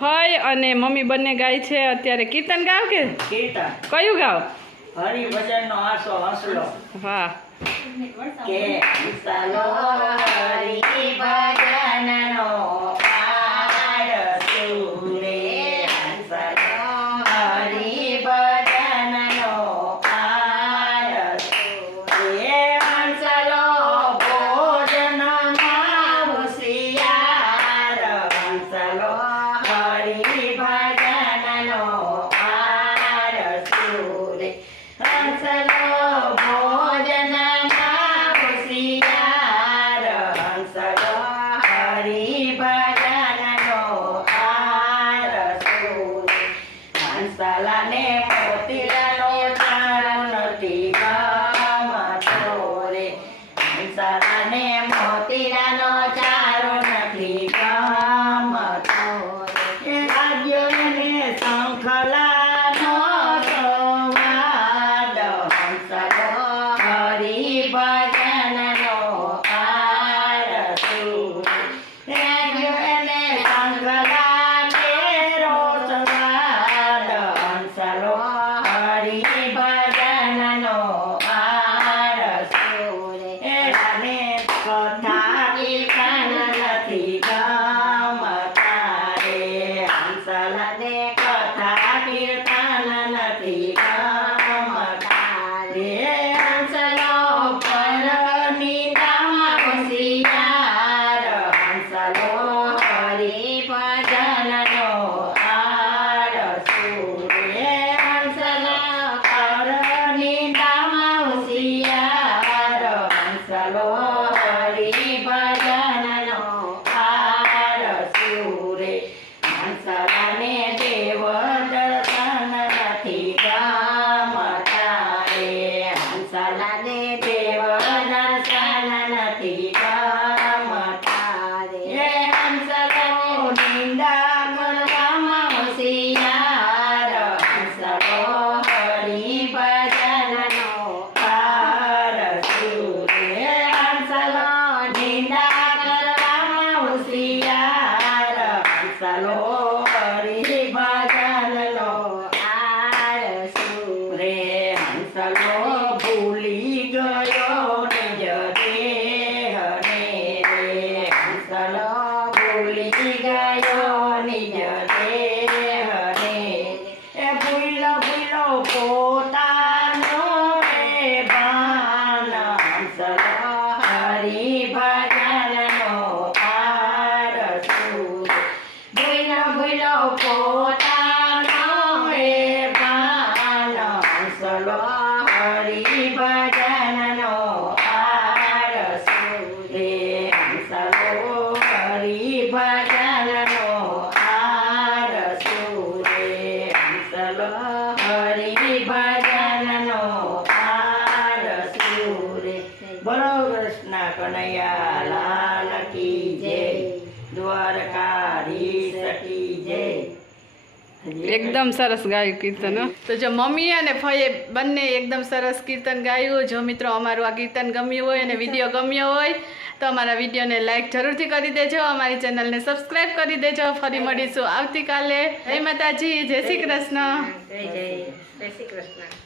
ફઈ અને મમ્મી બંને ગાય છે અત્યારે કીર્તન ગાવ કે કીર્તન કયું ગાવ હરિભજનનો આસો હસલો વાહ કે હંસલો હરિભજનનો આરસુ રે હંસલો હરિભજનનો આરસુ રે હંસલો ભોજનમાં હોશિયાર હંસલો હરિભજનનો આરસુ રે હંસલો ભોજનમાં હોશિયાર હંસલો હરિભજનનો આરસુ રે હંસલાને મોતીલાનો ચારો નથી ગમતો રે હંસલાને મોતીલાનો ચારો નથી ગમતો રે રાજ્યોને શંખલાનો સંવાદ હંસલો હરિભજનનો આરસુ રે રાજ્યોને શંખલા કેરો સંવાદ હંસલો હરિભજનનો આરસુ રે રાને કથા કીર્તન નથી ગમતા રે હંસલાને કથા કીર્તન નથી ગમતા રે હંસલો પરનિંદામાં હોશિયાર હંસલો હરિભજનનો આરસુ રે હંસલો પરનિંદામાં હોશિયાર હંસલો હરિભજનનો આરસુ રે હંસલાને દેવ દર્શન નથી ગમતા રે હંસલાને દેવ દર્શન નથી ગમતા રે હંસલો નિંદા કરવામાં હોશિયાર હંસલો હરિભજનનો આરસુ રે હંસલો નિંદા કરવામાં હોશિયાર હંસલો હરિભજનનો આરસુ રે હંસલો ભૂલી ગયો નિજ દેહને રે હંસલો ભૂલી ગયો નિજ દેહને એ ભૂલો ભૂલો પોતાનો રે ભાન હંસલો હરિભજનનો આરસુ ભૂલો ભૂલો પોતાનો રે ભાન હંસલો હરિભજનનો આરસુ રે હંસલો હરિભજનનો આરસુ રે હંસલો હરિભજનનો આરસુ રે બોલો કૃષ્ણ કનૈયા લાલ કી જય દ્વારકાધીશ કી જય એકદમ સરસ ગાયું કીર્તન હો. તો જો મમ્મી અને ફઈએ બંને એકદમ સરસ કીર્તન ગાયું. જો મિત્રો અમારું આ કીર્તન ગમ્યું હોય અને વિડીયો ગમ્યો હોય તો અમારા વિડીયોને લાઈક જરૂરથી કરી દેજો, અમારી ચેનલને સબસ્ક્રાઈબ કરી દેજો. ફરી મળીશું આવતીકાલે. જય માતાજી, જય શ્રી કૃષ્ણ. જય શ્રી કૃષ્ણ.